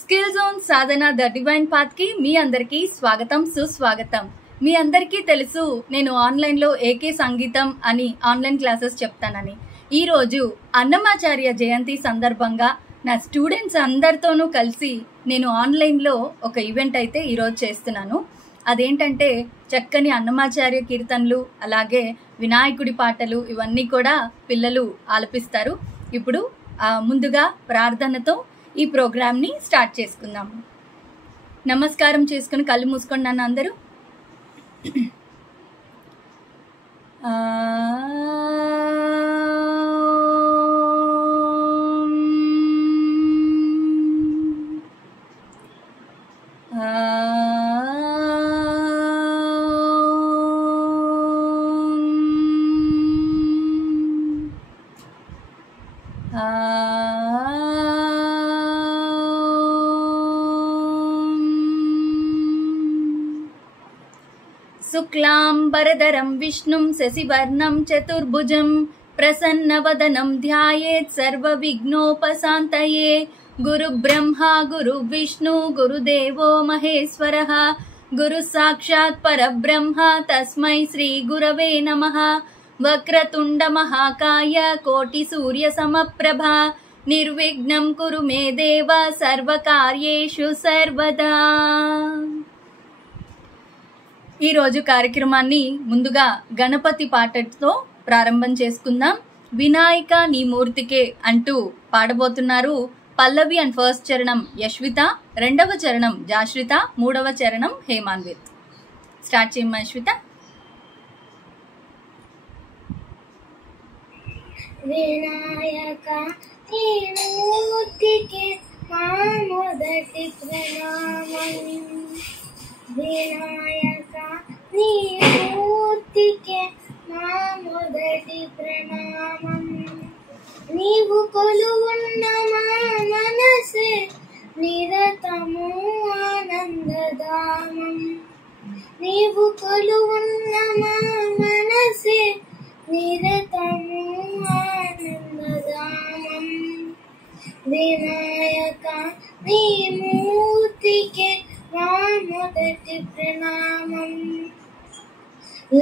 Skill zone Sadhana the divine path కి మీ అందరికీ స్వాగతం సుస్వాగతం. మీ అందరికీ తెలుసు నేను ఆన్లైన్లో ఏకే సంగీతం అని ఆన్లైన్ క్లాసెస్ చెప్తానని. ఈరోజు అన్నమాచార్య జయంతి సందర్భంగా నా స్టూడెంట్స్ అందరితోనూ కలిసి నేను ఆన్లైన్లో ఒక ఈవెంట్ అయితే ఈరోజు చేస్తున్నాను. అదేంటంటే చక్కని అన్నమాచార్య కీర్తనలు, అలాగే వినాయకుడి పాటలు ఇవన్నీ కూడా పిల్లలు ఆలపిస్తారు. ఇప్పుడు ముందుగా ప్రార్థనతో ఈ ప్రోగ్రామ్ని స్టార్ట్ చేసుకుందాము. నమస్కారం చేసుకుని కళ్ళు మూసుకోండి నన్ను అందరూ. శుక్లాంబరధరం విష్ణుం శశివర్ణం చతుర్భుజం ప్రసన్నవదనం ధ్యాయేత్ సర్వవిఘ్నోపశాంతయే. గురు బ్రహ్మ గురు విష్ణు గురుదేవో మహేశ్వరః గురు సాక్షాత్ పరబ్రహ్మ తస్మై శ్రీ గురవే నమః. వక్రతుండ మహాకాయ కోటి సూర్య సమప్రభ నిర్విఘ్నం కురు మే దేవ సర్వకార్యేషు సర్వదా. ఈరోజు కార్యక్రమాన్ని ముందుగా గణపతి పాటతో ప్రారంభం చేసుకుందాం. వినాయక నీ మూర్తికే అంటూ పాడబోతున్నారు. పల్లవి అండ్ ఫస్ట్ చరణం యశ్విత, రెండవ చరణం జాశ్రిత, మూడవ చరణం హేమాన్విత్. స్టార్ట్ చేయమ్మా యశ్విత. వినాయక నీ మూర్తికే మా మొదటి ప్రణామం. వినాయక నీ మూర్తికే మా మొదటి ప్రణామం. నీవు కొలువున్న మా మనసే నిరతము ఆనందధామం. నీవు కొలువున్న మా మనసే నిరతము ఆనందధామం. వినాయక నీ మూర్తికే మా మొదటి ప్రణామం.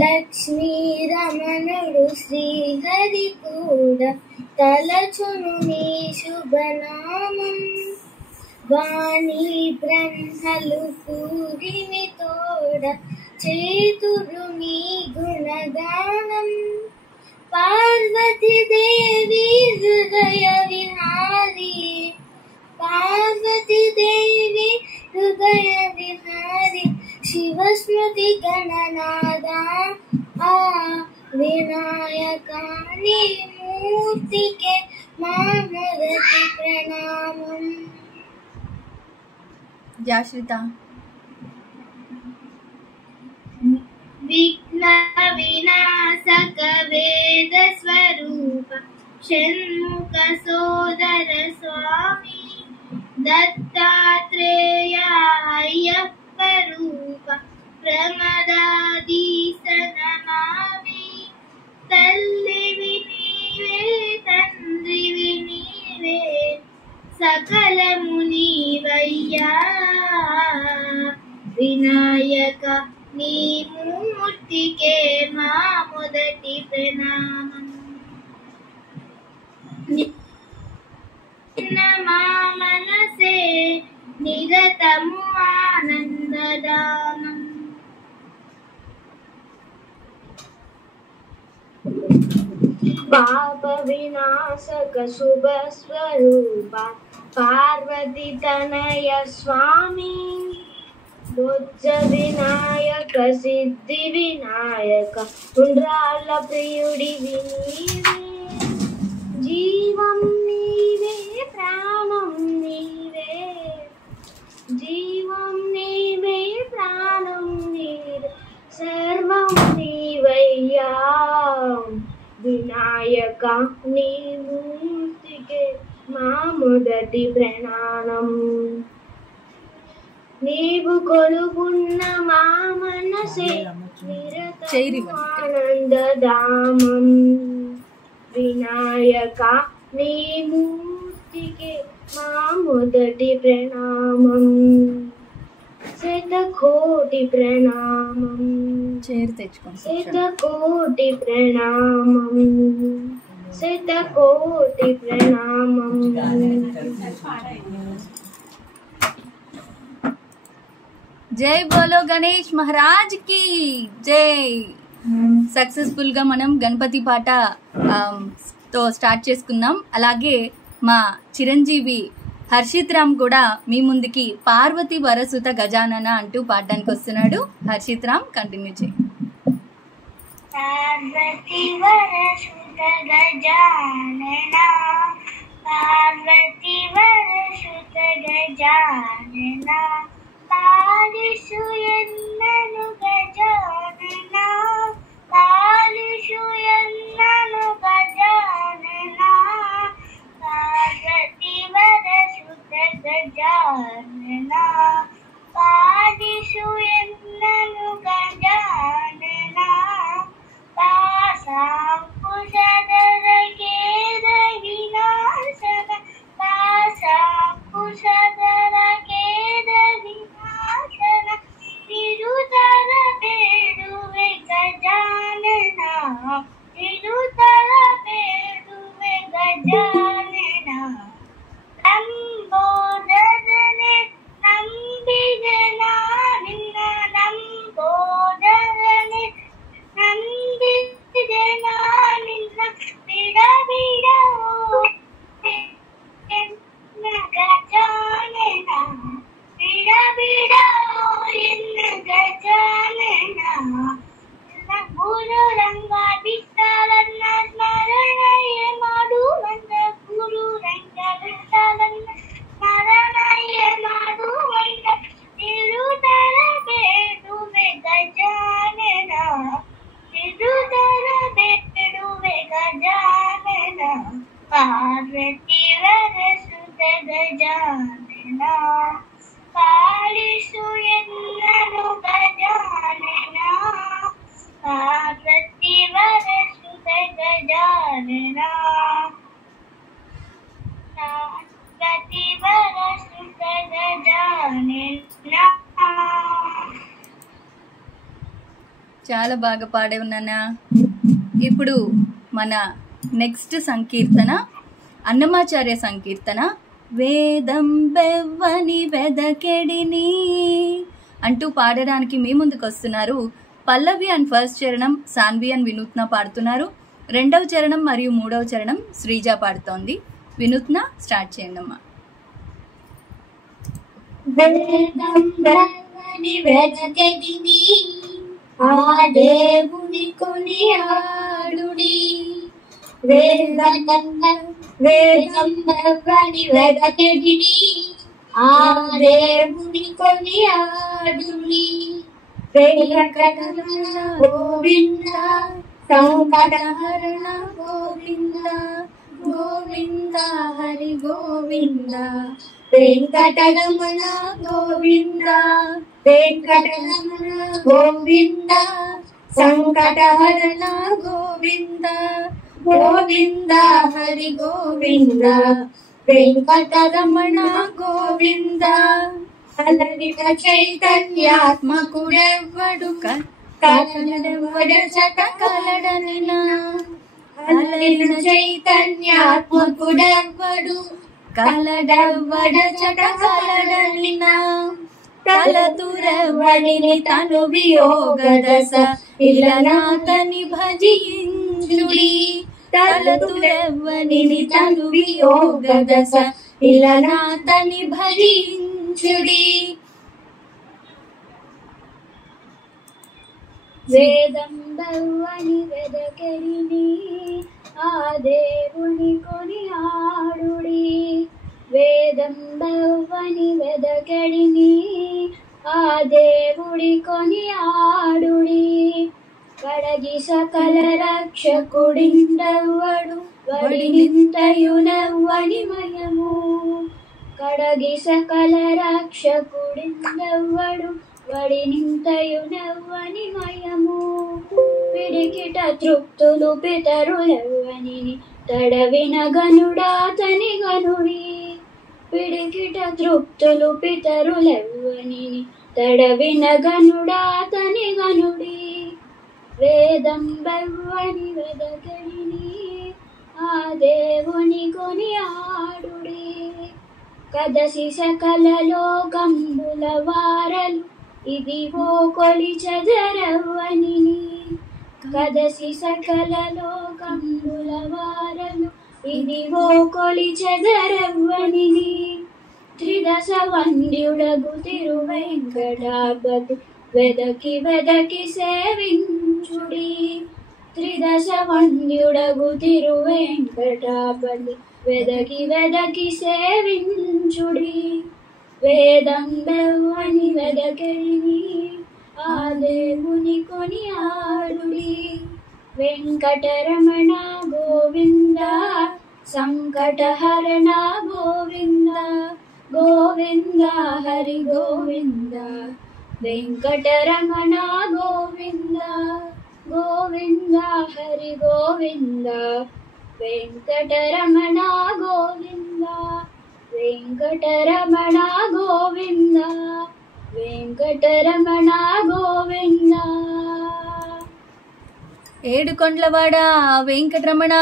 లక్ష్మీ రమణుడు శ్రీహరి కూడా తలచును నీ శుభనామం. వాణి బ్రహ్మలు కూడిని తోడ చేతురు నీ గుణగానం. పార్వతీ దేవి హృదయ విహారి, పార్వతీ దేవి హృదయ విహారి శివస్మృతి గణనాద. ఆ వినాయక నీ మూర్తికే మా మొదటి ప్రణామం. జాశ్రిత. విఘ్న వినాశక వేద స్వరూప షణ్ముఖ సోదర స్వామి. దత్తాత్రేయ అయ్యప్ప రూప ప్రమదాధీశ నమామి. తల్లివి నీవే తండ్రివి నీవే సకలము నీవయ్యా. వినాయక నీ మూర్తికే మా మొదటి ప్రణామం. మా మనసే నిరతము ఆనందదానం. పాప వినాశక శుభ స్వరూప పార్వతి తనయ స్వామి. బొజ్జ వినాయక సిద్ధి వినాయక ఉండ్రాళ్ళ ప్రియుడివి నీవే. జీవం నీవే ప్రాణం నీవే, జీవం నీవే ప్రాణం నీవే సర్వం నీవయ్యా. వినాయక నీ మూర్తికే మా మొదటి ప్రణామం. నీవు కొలువున్న మా మనసే నిరతము ఆనందధామం. వినాయక నీ మూర్తికే మా మొదటి ప్రణామం. శతకోటి ప్రణామం. చేరు తెచ్చుకోండి. శతకోటి ప్రణామం. శతకోటి ప్రణామం. జై బోలో గణేష్ మహారాజ్ కి జై. సక్సెస్ఫుల్ గా మనం గణపతి పాట తో స్టార్ట్ చేసుకున్నాం. అలాగే మా చిరంజీవి హర్షిత్ రామ్ కూడా మీ ముందుకి పార్వతి వరసుత గజానన అంటూ పాడడానికి వస్తున్నాడు. హర్షిత్ రామ్ కంటిన్యూ చేయి. Parvati వరసుత Gajanana Parvati వరసుత Gajanana polish ఎన్నను Gajanana polish ఎన్నను Gajanana Parvati వరసుత Gajanana polish ఎన్నను Gajanana పాశాంకుశధర కేద వినాశన పాశాంకుశధర కేద వినాశన తిరుతర బేడువే Gajanana తిరుతర బేడువే Gajanana లంబోదరనే నంబిజనా నిన్న లంబోదరనే నంబిజనా నిన్న బిడ బిడ గజానన బిడ బిడ గజానన గురు రంగ బిస్తాలన్న స్మరణయ మాడు వంద గురు రంగ బిస్తాలన్న స్మరణయ మాడు వంద తిరుతర బేడువే గజానన తిరుతర బేడువే గజానన పార్వతి వరసుత గజానన పాలిషు ఎన్నను గజానన పార్వతి వరసుత గజానన పార్వతి వరసుత గజానన. చాలా బాగా పాడే ఉన్నానా. ఇప్పుడు మన నెక్స్ట్ సంకీర్తన అన్నమాచార్య సంకీర్తన. వేదం బెవ్వని వెదకెడిని అంటూ పాడడానికి మీ ముందుకు వస్తున్నారు. పల్లవి అండ్ ఫస్ట్ చరణం సాన్వి అండ్ వినూత్న పాడుతున్నారు. రెండవ చరణం మరియు మూడవ చరణం శ్రీజ పాడుతోంది. వినూత్న స్టార్ట్ చేయండి అమ్మా. వేదం బెవ్వని వెదకెడిని ఆ దేవుని కొనియాడుడి. వేదం బెవ్వని వెదకెడిని ఆ దేవుని కొనియాడుడి. వెంకటరమణ గోవింద సంకటహరణ గోవింద గోవింద హరి గోవింద. వెంకటరమణ గోవింద వెంకటరమణ గోవింద సంకటహరణ గోవింద గోవింద హరి గోవింద. వెంకటరమణ గోవింద. అలరిక చైతన్యాత్మకుడెవ్వడు కలడెవ్వడచట కలడనినా. అలరిక చైతన్యాత్మకుడెవ్వడు కలడెవ్వడచట కలడనినా. తలతురెవ్వడిని తను వియోగదశ ఇలనాతని భజించుడి. తలతురెవ్వడిని తను వియోగదశ ఇలనాతని భజించుడి. వేదం బెవ్వని వెదకెడిని ఆ దేవుని కొనియాడుడి. వేదం బెవ్వని వెదకెడిని ఆ దేవుడి కొనియాడుడి. కడగి సకల రక్షకుడిందెవ్వడు వడినింతయునెవ్వని మయము. కడగి సకల రక్షకుడిందెవ్వడు వడినింతయునెవ్వని మయము. పిడికిట తృప్తులు పితరులెవ్వని తడవిన గనుడాతని గనుడి. పిడికిట తృప్తులు పితరులెవ్వని తడవిన గనుడాతని గనుడి వేదం బెవ్వని వెదకడిని ఆ దేవుని కొని ఆడుడి కదసి సకల లోకంబుల వారలు ఇదిగో కొలిచెదరవ్వని కదసి సకల లోకంబుల వారలు ఇదిగో కొలిచెదరవ్వని త్రిదశ వంద్యుడగు తిరువెంకటాపతి వెదకి వెదకి సేవించుడి త్రిదశ వంద్యుడగు తిరువెంకటాపతి వెదకి వెదకి సేవించుడి వేదం బెవ్వని వెదకడిని ఆ దేవుని కొని ఆడుడి వెంకటరమణ గోవింద సంకటహరణ గోవింద గోవింద హరి గోవింద వెంకటరమణ గోవింద గోవింద హరి గోవింద వెంకటరమణ గోవింద వెంకటరమణ గోవింద వెంకటరమణ గోవింద ఏడుకొండ్లవాడ వెంకటరమణ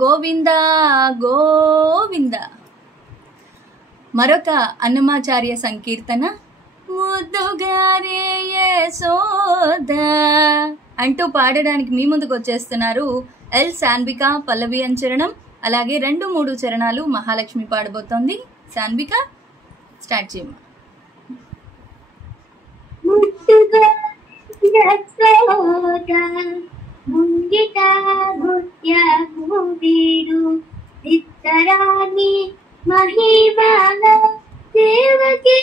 గోవింద గోవింద. మరొక అన్నమాచార్య సంకీర్తన ముద్దుగారే యశోద అంటూ పాడడానికి మీ ముందుకు వచ్చేస్తున్నారు ఎల్ శాన్విక పల్లవి అంచరణం. అలాగే 2-3 చరణాలు మహాలక్ష్మి పాడబోతోంది. శాన్విక స్టార్ట్ చేయమ్మా. ముంగిట గుత్యము వీడు ఇత్తరాని మహిమల దేవకి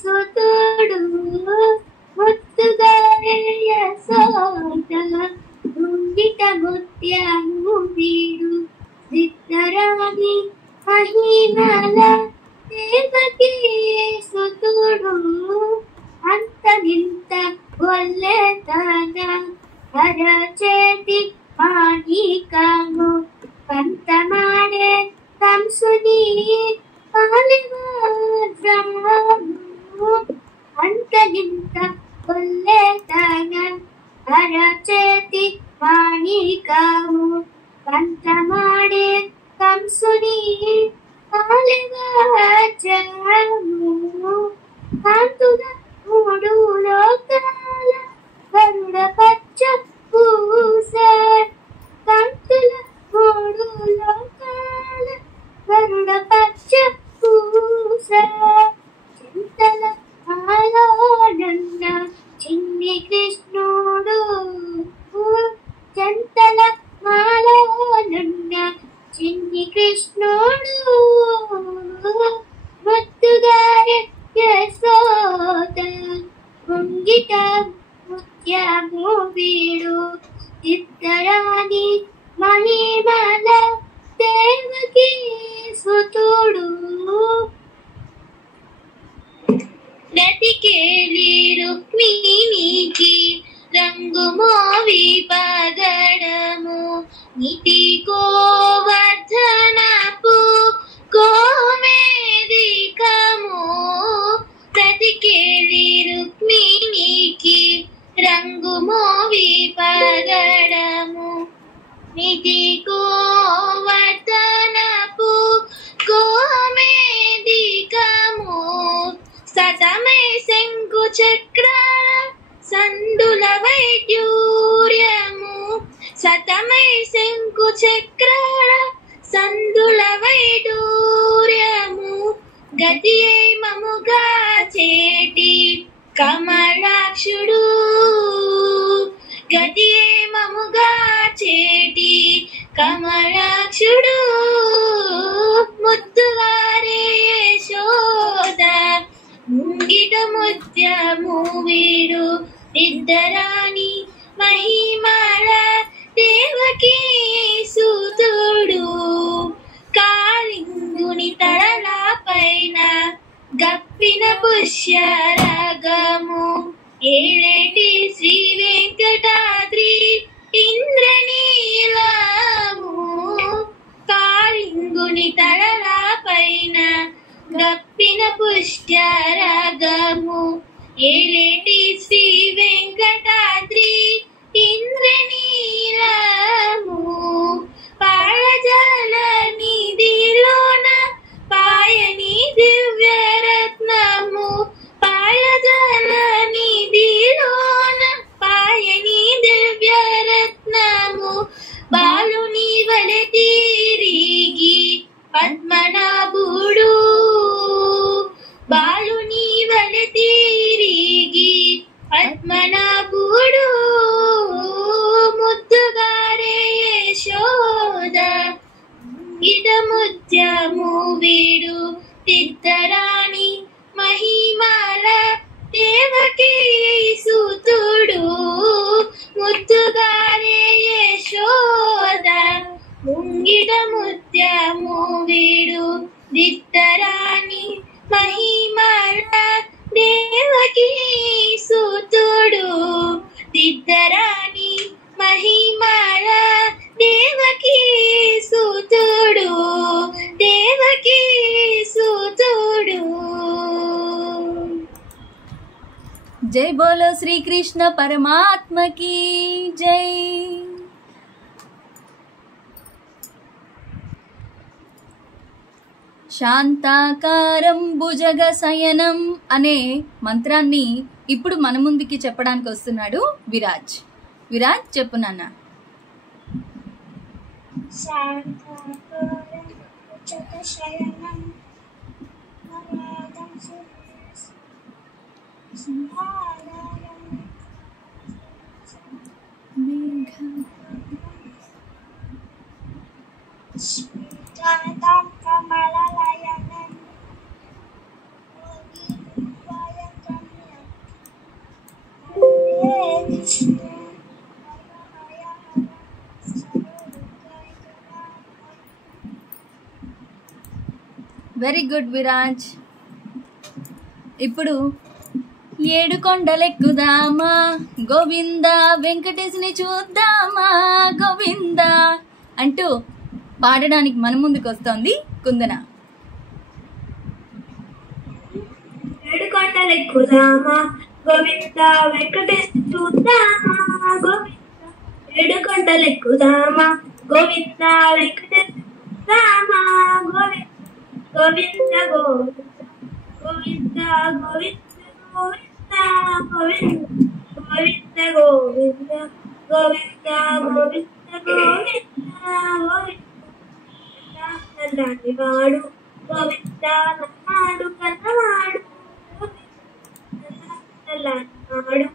సుతుడు ముత్తుగా యశోద ముంగిట గుత్యము వీడు ఇత్తరాని మహిమల దేవకి సుతుడు అంతనింత ఒల్లెతన హరచేతి మాణికము పంతమాడే కంసుని పాలివాద్రము అంతనింత ఒల్లెతన హరచేతి మాణికము పంతమాడే కంసుని పాలివాద్రము కాంతుల 3 లోకాల గరుడ పచ్చ పూస కాంతుల 3 లోకాల గరుడ పచ్చ పూస చింతల ఆలోడన్న చిన్ని కృష్ణుడు చింతల మాలోడన్న చిన్ని కృష్ణుడు ముత్తుగారే యశోద ముంగిట ముత్యము వీడు ఇత్తరాని మహిమల దేవకి సుతుడు బ్రతికేలి రుక్మిణికి రంగు మోవి పగడము నితి గోవర్ధనపు గోమేదికము బ్రతికేలి రుక్మిణికి రంగు మోవి పగడము నితి గోవర్ధనపు గోమేదికము సతమై శంకు చక్ర సందుల వైడ్యూర్యము సతమై శంకు చక్ర సందుల వైడూర్యము గతియే మముగా చేటి కమలాక్షుడు గతియే మముగా చేటి కమలాక్షుడు ముద్దువారే యశోద ముంగిట ముత్యము వీడు ఇద్దరాని మహిమల దేవకి సుతుడు కాళింగుని తలల పైన గప్పిన పుష్యరాగము ఏలేటి శ్రీ వెంకటాద్రి ఇంద్రనీలము కాళింగుని తలల పైన గప్పిన పుష్కరాగము ఏలేటి శ్రీ వెంకటాద్రి ఇంద్రనీలము పాళజల నిధిలోన పాయని దివ్యరత్నము పాళజల నిధిలోన పాయని దివ్యరత్నము బాలుని వలె తిరిగి పద్మనాభుడు బాలుని వలె తిరిగి పద్మనాభుడు ముద్దుగారే యశోద ఇద ముత్యము వీడు తిద్దరాణి మహిమాల దేవకీ సుతుడు ముద్దుగారే యశోద ముంగిట ముత్యము వీడు దిద్దరాణి మహిమాల దేవకీ సుతుడు దిద్దరాణి మహిమాల దేవకీ సుతుడు దేవకీ సుతుడు. జై బోలో శ్రీకృష్ణ పరమాత్మకి జై. శాంతాకారం భుజగ శయనం అనే మంత్రాన్ని ఇప్పుడు మన ముందుకి చెప్పడానికి వస్తున్నాడు విరాజ్. విరాజ్ చెప్పు నాన్న. శాంతాకారం భుజగ శయనం వరదం స్మితాం కమలనయనం వెరీ గుడ్ విరాజ్. ఇప్పుడు ఏడు కొండలెక్కుదామా గోవింద వెంకటేశ్వని చూద్దామా గోవింద అంటూ పాడడానికి మన ముందుకు వస్తోంది కుందన. ఏడు కొండలెక్కుదామా గోవింద వెంకటేశ్వర చూద్దామా గోవింద ఏడు కొండలెక్కుదామా గోవింద వెంకటేశ్వర చూద్దామా గోవింద గోవింద గోవింద గోవింద గోవింద గోవింద గోవింద గోవింద గోవింద గోవింద గోవింద గోవింద వాడు గోవింద నన్నాడు కన్నవాడు వాడు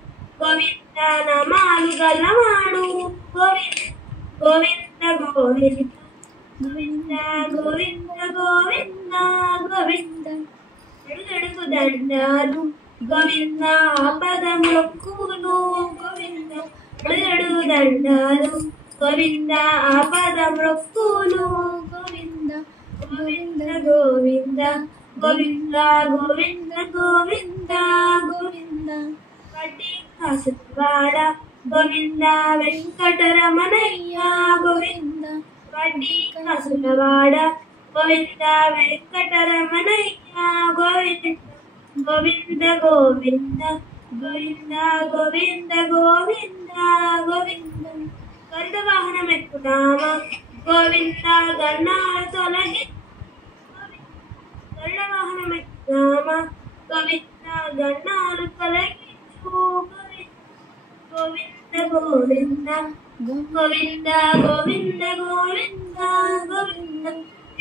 గోవింద నమాలు గల్లవాడు గోవింద గోవింద గోవింద గోవింద గోవింద గోవింద అడుగడుగు దండాలు గోవింద ఆపదములకును గోవింద అడుగడుగు దండాలు గోవింద ఆపదములకును గోవింద గోవింద గోవింద గోవింద గోవింద గోవింద గోవింద వడ్డీ కాసువాడ గోవింద వెంకటరమణయ్య గోవింద వడ్డీ కాసులవాడ గోవింద వెంకటరమణయ్య గోవింద గోవింద గోవింద గోవింద గోవింద గోవింద గోవింద గరుడ వాహనం ఎక్కుదామా గోవింద గన్నాలు తొలగి గరుడ వాహనం ఎక్కుదామా గోవింద గన్నాలు తొలగించు గోవింద గోవింద గోవింద గోవింద గోవింద గోవింద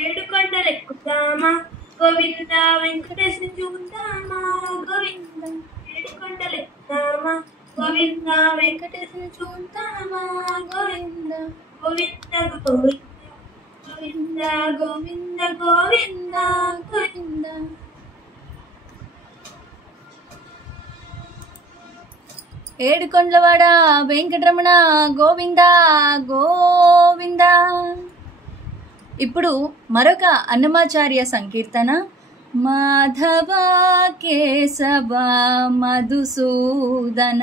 ఏడు కొండలెక్కుదామా గోవింద వెంకటేశ్వర చూద్దామా గోవింద ఏడు కొండలెక్కుదామా గోవింద వెంకటేశ్వర చూద్దామా గోవింద గోవింద గోవింద గోవింద గోవింద గోవింద. ఏడుకొండలవాడ వెంకటరమణ గోవింద గోవింద. ఇప్పుడు మరొక అన్నమాచార్య సంకీర్తన. మాధవ కేశవ మధుసూదన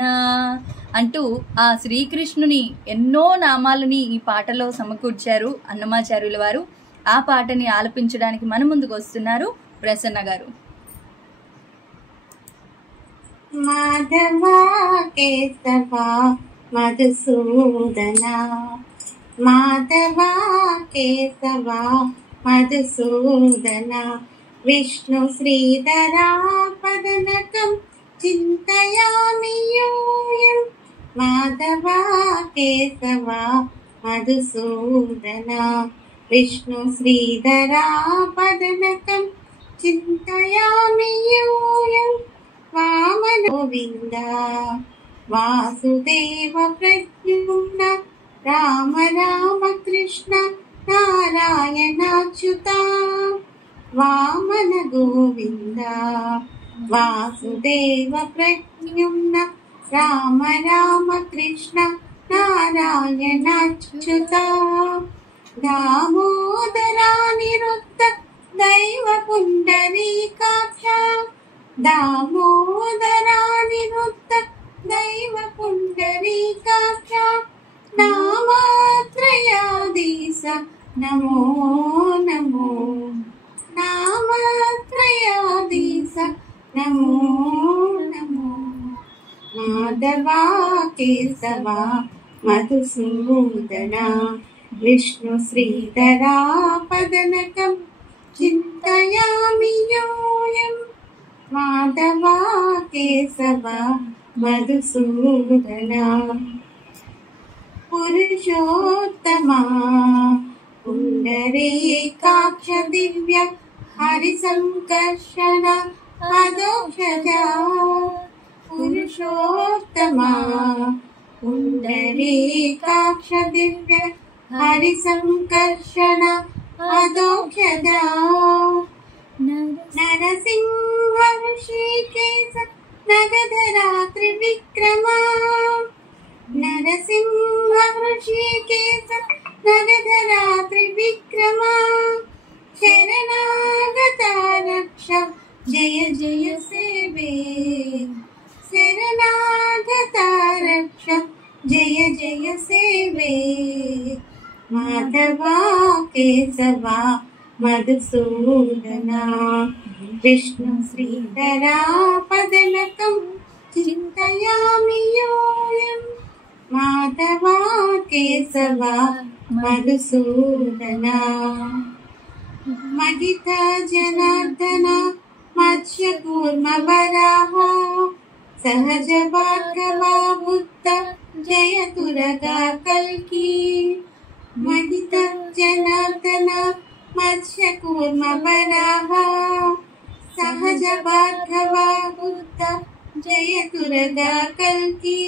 అంటూ ఆ శ్రీకృష్ణుని ఎన్నో నామాలని ఈ పాటలో సమకూర్చారు అన్నమాచార్యుల వారు. ఆ పాటని ఆలపించడానికి మన ముందుకు వస్తున్నారు ప్రసన్న గారు. మాధవ కేశవ మధుసూదన మాధవ కేశవ మధుసూదన విష్ణు శ్రీధరా పదనకం చింతయామి యూయం మాధవ కేశవ మధుసూదన విష్ణు శ్రీధరా పదనకం చింతయామి యూయం వామన గోవింద వాసుదేవ ప్రద్యుమ్న రామ రామ కృష్ణ నారాయణాచ్యుత వామన గోవింద వాసుదేవ ప్రద్యుమ్న రామ రామ కృష్ణ నారాయణాచ్యుత దామోదరా నిరుద్ధ దైవ పుండరీకాక్ష దామోదరా నిరుద్ధ దైవ పుండరీకాక్ష నామత్రయాధీశ నమో నమో నామత్రయాధీశ నమో నమో మాధవా కేశవ మధుసూదన విష్ణు శ్రీధరా పదనకం చింతయామి యూయం మాధవా కేశవ మధుసూదన పురుషోత్తమా పుండరీకాక్ష దివ్య హరిసంకర్షణ అదోక్షజ పురుషోత్తమా పుండరీకాక్ష దివ్య హరిసంకర్షణ అదోక్షజ నరసింహ ఋషికేశ నగధరా త్రివిక్రమా నరసింహ ఋషికేశ నగధరా త్రివిక్రమా శరణాగత రక్ష జయ జయ సేవే శరణాగత రక్ష జయ జయ సేవే మాధవ కేశవ మధుసూదన విష్ణు శ్రీధరా పదనకం చింతయామి యూయం మాధవ కేశవ మధుసూదన మహిత జనార్దన మత్స్య కూర్మ వరాహ సహజ భార్గవ బుద్ధ జయ తురగా కల్కి మహిత జనార్దన మత్స్య కూర్మ వరాహ సహజ భార్గవ బుద్ధ జయ తురగా కల్కి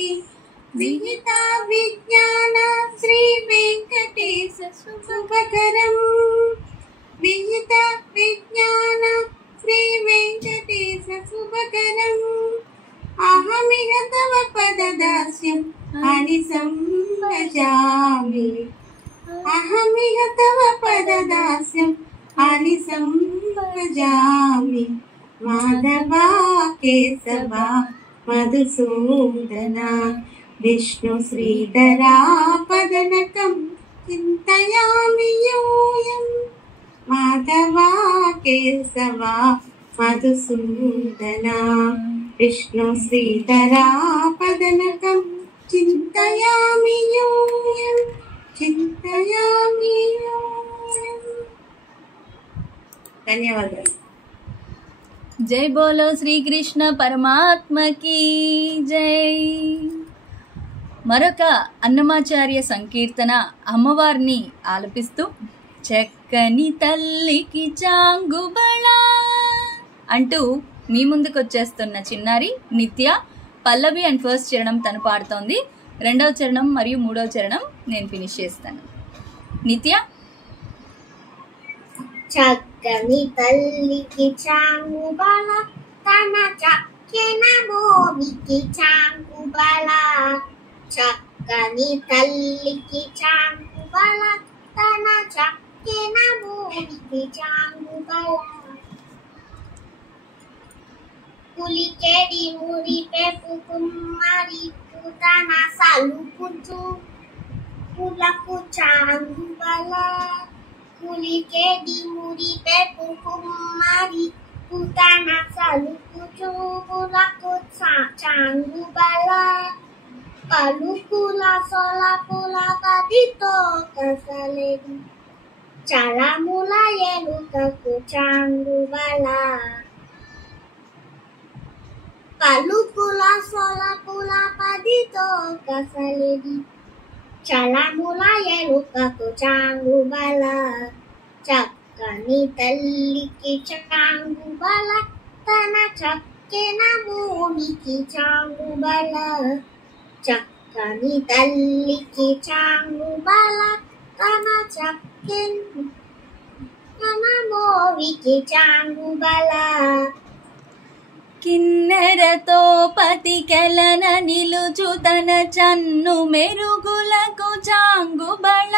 విహిత విజ్ఞాన శ్రీ వెంకటేశ శుభకరం విహిత విజ్ఞాన శ్రీ వెంకటేశ శుభకరం అహమిహ తవ పదదాస్యం అనిసం భజామి అహమిహ తవ పదదాస్యం అనిసం భజామి మాధవ కేశవ మధుసూదన విష్ణు శ్రీధరా పదనకం చింతయామి యూయం మాధవ కేశవ మధుసూదన విష్ణు శ్రీధరా పదనకం చింతయామి యూయం చింతయామి యూయం. ధన్యవాదాలు. జై బోలో శ్రీకృష్ణ పరమాత్మకి జై. మరొక అన్నమాచార్య సంకీర్తన అమ్మవారిని ఆలపిస్తూ చక్కని తల్లికి చాంగుబళ అంటూ మీ ముందుకు వచ్చేస్తున్న చిన్నారి నిత్య. పల్లవి అండ్ ఫస్ట్ చరణం తను పాడుతోంది, రెండవ చరణం మరియు మూడవ చరణం నేను ఫినిష్ చేస్తాను. నిత్య. చక్కని తల్లికి చాంగుబళ తన చక్కెన భూమికి చాంగుబళ చక్కని తల్లికి చాంగుబళ తన చక్కెన భూమికి చాంగుబళ పులికేడి మురిపే పుకుమ్మరి పుతన సలుపుచు పులకు చాంగుబళ పులికేడి మురిపే పుకుమ్మరి పుతన సలుపుచు పులకు చాంగుబల పలుకుల సొలపుల పదితో కసలేదు చలముల ఎలుకకు చాంగుబల పలుకుల సొలపుల పదితో కసలేదు చలముల ఎలుకకు చాంగుబల చక్కని తల్లికి చాంగుబల తన చక్కెన మోనికి చాంగుబల చక్కని తల్లికి చాంగుబల తన చక్కెన మోవికి చాంగుబల కిన్నెరతో పతికెలన నిలుచు తన చన్ను మెరుగులకు చాంగుబళ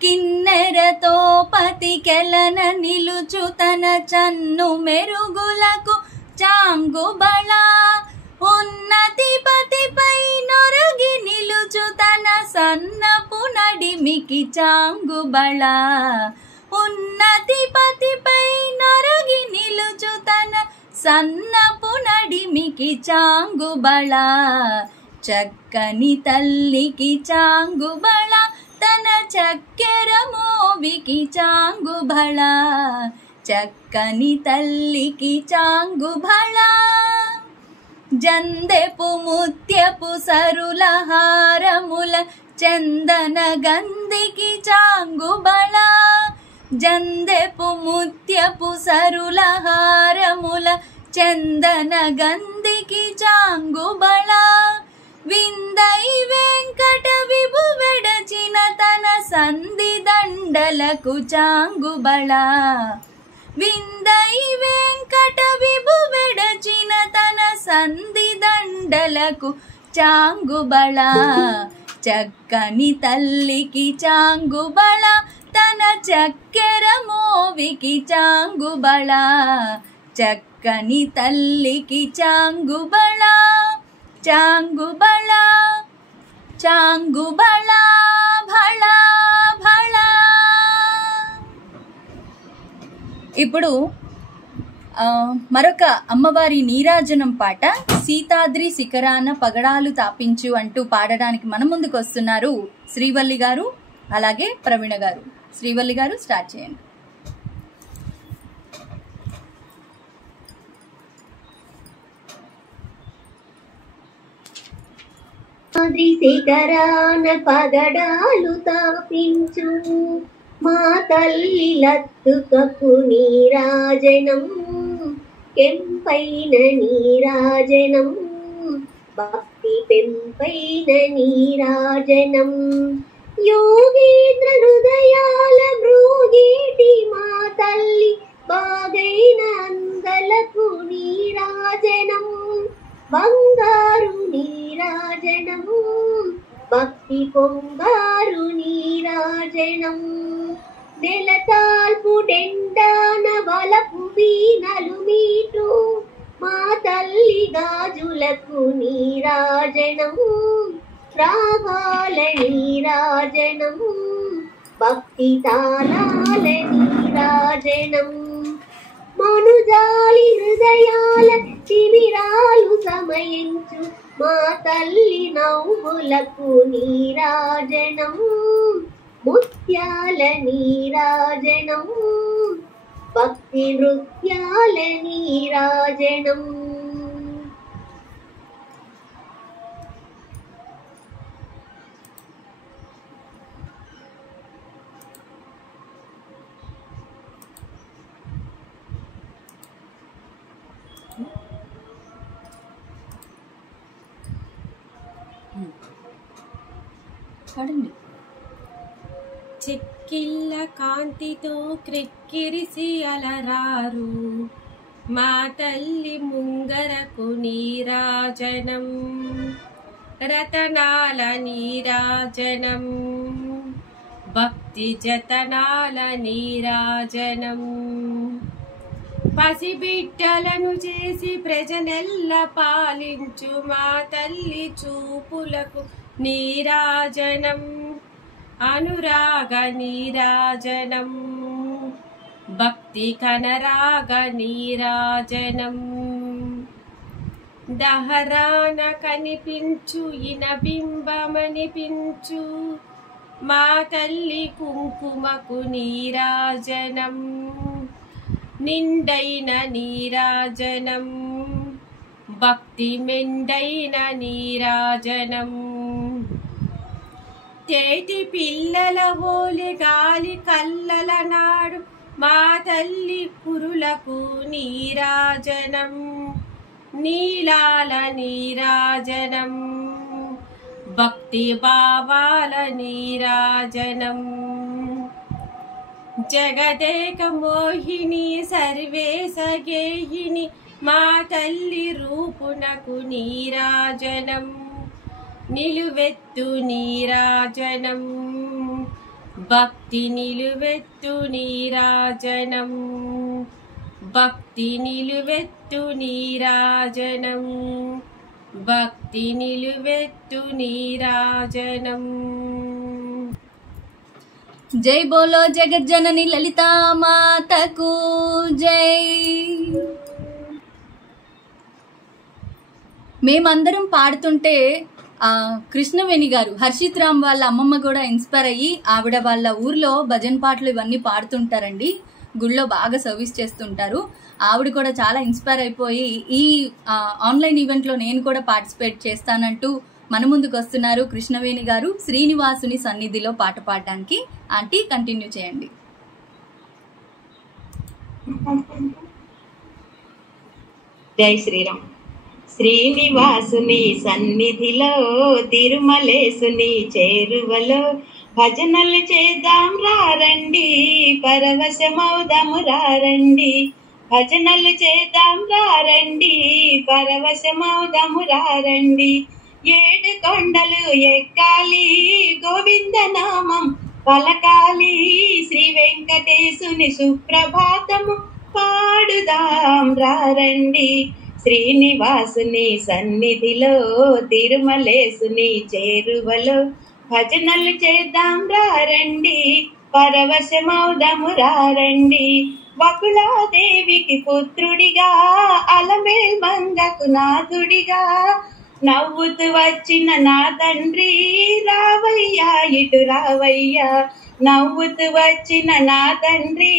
కిన్నెరతో పతికెలన నిలుచు తన చన్ను మెరుగులకు చాంగుబళ ఉన్నతి పతిపై నొరగి నిలుచు తన సన్నపు నడిమికి చాంగుబళ ఉన్నతి పతిపై నొరగి నిలుచు తన సన్నపు నడిమికి చాంగుబళ చక్కని తల్లికి చాంగుబళ తన చక్కెర మోవికి చాంగుబళ చక్కని తల్లికి చాంగుబళ జందెపు ముత్యపు సరుల హారముల చందన గంధికి చాంగుబళ జందెపు ముత్యపు సరుల హారముల చందన గంధికి చాంగుబళ విందై వెంకట విభు వెడచిన తన సంధి దండలకు చాంగుబళ విందై వెంకట విభు వెడచిన తన సంధి దండలకు చాంగుబళ చక్కని తల్లికి చాంగుబళ తన చక్కెర మోవికి చాంగుబళ చక్కని తల్లికి చాంగుబళ చాంగుబళ చాంగుబళ భళ భళ. ఇప్పుడు మరొక అమ్మవారి నీరాజనం పాట సీతాద్రి శిఖరాన పగడాలు తాపించు అంటూ పాడడానికి మన ముందుకు వస్తున్నారు శ్రీవల్లి గారు అలాగే ప్రవీణ గారు. శ్రీవల్లి గారు స్టార్ట్ చేయండి. శిఖరాన పగడాలు తాపించు మా తల్లి లత్తుకపు నీరాజనం కెంపైన నీరాజనం భక్తి పెంపైన నీరాజనం యోగేంద్ర హృదయాల మృగేటి మా తల్లి బాగైన అందలకు నీరాజనం బంగారు నీరాజనము భక్తి పొంగారు నీరాజనం నెలతాల్పు డెండాన బలపు వీణలు మీటు మా తల్లి గాజులకు నీరాజనము రాగాల నీరాజనము భక్తి తాళాల నీరాజనం మనుజాలి హృదయాల శిబిరాలు సమయించు మా తల్లి నవ్వులకు నీరాజనం ముత్యాల నీరాజనం భక్తి నృత్యాల నీరాజనం చెక్కిళ్ళ కాంతితో క్రిక్కిరిసి అలరారు మా తల్లి ముంగరకు నీరాజనం రతనాల నీరాజనం భక్తి జతనాల నీరాజనం పసిబిడ్డలను చేసి ప్రజనెల్ల పాలించు మా తల్లి చూపులకు నీరాజనం అనురాగ నీరాజనం భక్తి కనరాగ నీరాజనం దహరాన కనిపించు ఇన బింబమనిపించు మా తల్లి కుంకుమకు నీరాజనం నిండైన నీరాజనం భక్తి మెండైన నీరాజనం తేటి పిల్లల హోలి గాలి కల్లల నాడు మా తల్లి కురులకు నీరాజనం నీలాల నీరాజనం భక్తి భావాల నీరాజనం జగదేక మోహిని సర్వేశ గేహిని మా తల్లి రూపునకు నీరాజనం నిలువెత్తు నీరాజనం భక్తి నిలువెత్తు నీరాజనం భక్తి నిలువెత్తు నీరాజనం భక్తి నిలువెత్తు నీరాజనం జై బోలో జగజ్జనని లలితా మాతకు జై. మేమందరం పాడుతుంటే కృష్ణవేణి గారు హర్షిత్ రామ్ వాళ్ళ అమ్మమ్మ కూడా ఇన్స్పైర్ అయ్యి ఆవిడ వాళ్ళ ఊర్లో భజన్ పాటలు ఇవన్నీ పాడుతుంటారండి. గుళ్ళో బాగా సర్వీస్ చేస్తుంటారు. ఆవిడ కూడా చాలా ఇన్స్పైర్ అయిపోయి ఈ ఆన్లైన్ ఈవెంట్లో నేను కూడా పార్టిసిపేట్ చేస్తానంటూ మన ముందుకు వస్తున్నారు కృష్ణవేణి గారు శ్రీనివాసుని సన్నిధిలో పాట పాడడానికి. ఆంటీ కంటిన్యూ చేయండి. జై శ్రీరామ్. శ్రీనివాసుని సన్నిధిలో తిరుమలేసుని చేరువలో భజనలు చేద్దాం రారండి పరవశమౌదము రారండి భజనలు చేద్దాం రారండి పరవశమౌదము రారండి 7 కొండలు ఎక్కాలి గోవింద నామం పలకాలి శ్రీ వెంకటేశుని సుప్రభాతము పాడుదాం రారండి శ్రీనివాసుని సన్నిధిలో తిరుమలేసుని చేరువలో భజనలు చేద్దాం రారండి పరవశమౌదము రారండి వకుళాదేవికి పుత్రుడిగా అలమేల్ మంగకు నాథుడిగా నవ్వుతూ వచ్చిన నా తండ్రి రావయ్యా ఇటు రావయ్యా నవ్వుతూ వచ్చిన నా తండ్రి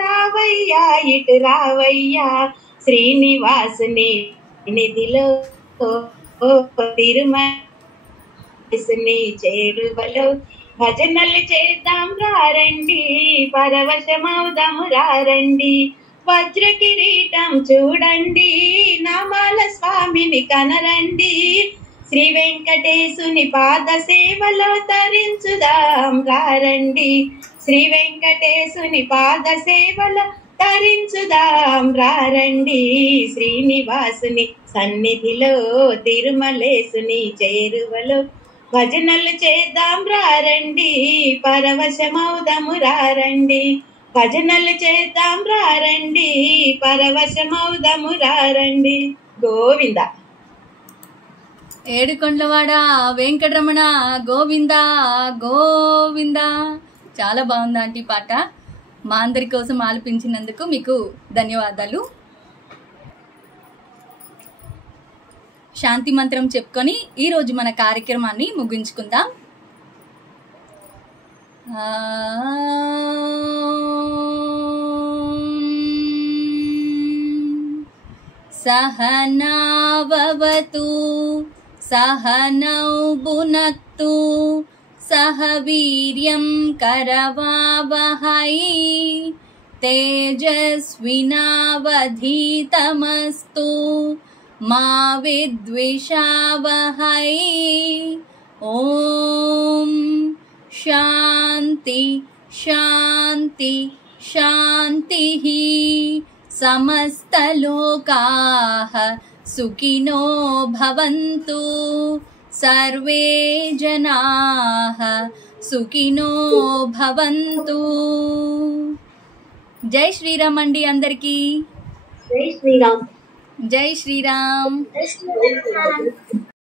రావయ్యా ఇటు రావయ్యా శ్రీనివాసుని నిధిలో తిరుమలేసుని చేరువలో భజనలు చేద్దాం రారండి పరవశమౌదము రారండి వజ్ర కిరీటం చూడండి నామాల స్వామిని కనరండి శ్రీ వెంకటేశుని పాద సేవలో తరించుదాం రారండి శ్రీ వెంకటేశుని పాద సేవలో తరించుదాం రారండి శ్రీనివాసుని సన్నిధిలో తిరుమలేసుని చేరువలో భజనలు చేద్దాం రారండి పరవశమౌదము రారండి భజనలు చేద్దాం రారండి పరవశమౌదము రారండి గోవింద. ఏడుకొండలవాడ వెంకటరమణ గోవింద గోవింద. చాలా బాగుంది ఆంటీ పాట. మా అందరి కోసం ఆలపించినందుకు మీకు ధన్యవాదాలు. శాంతి మంత్రం చెప్పుకొని ఈరోజు మన కార్యక్రమాన్ని ముగించుకుందాం. సహనావవతు సహనౌ భునక్తు సహ వీర్యం కరవావహై తేజస్వినావధీతమస్తు మా విద్విషావహై. ఓం శాంతి శాంతి శాంతి. సమస్తలోకాః సుఖినో భవంతు సర్వే జనాః సుఖినో భవంతు. జై శ్రీరామ్ అండి అందరికీ. జై శ్రీరామ్. జై శ్రీరామ్. జై శ్రీరామ్.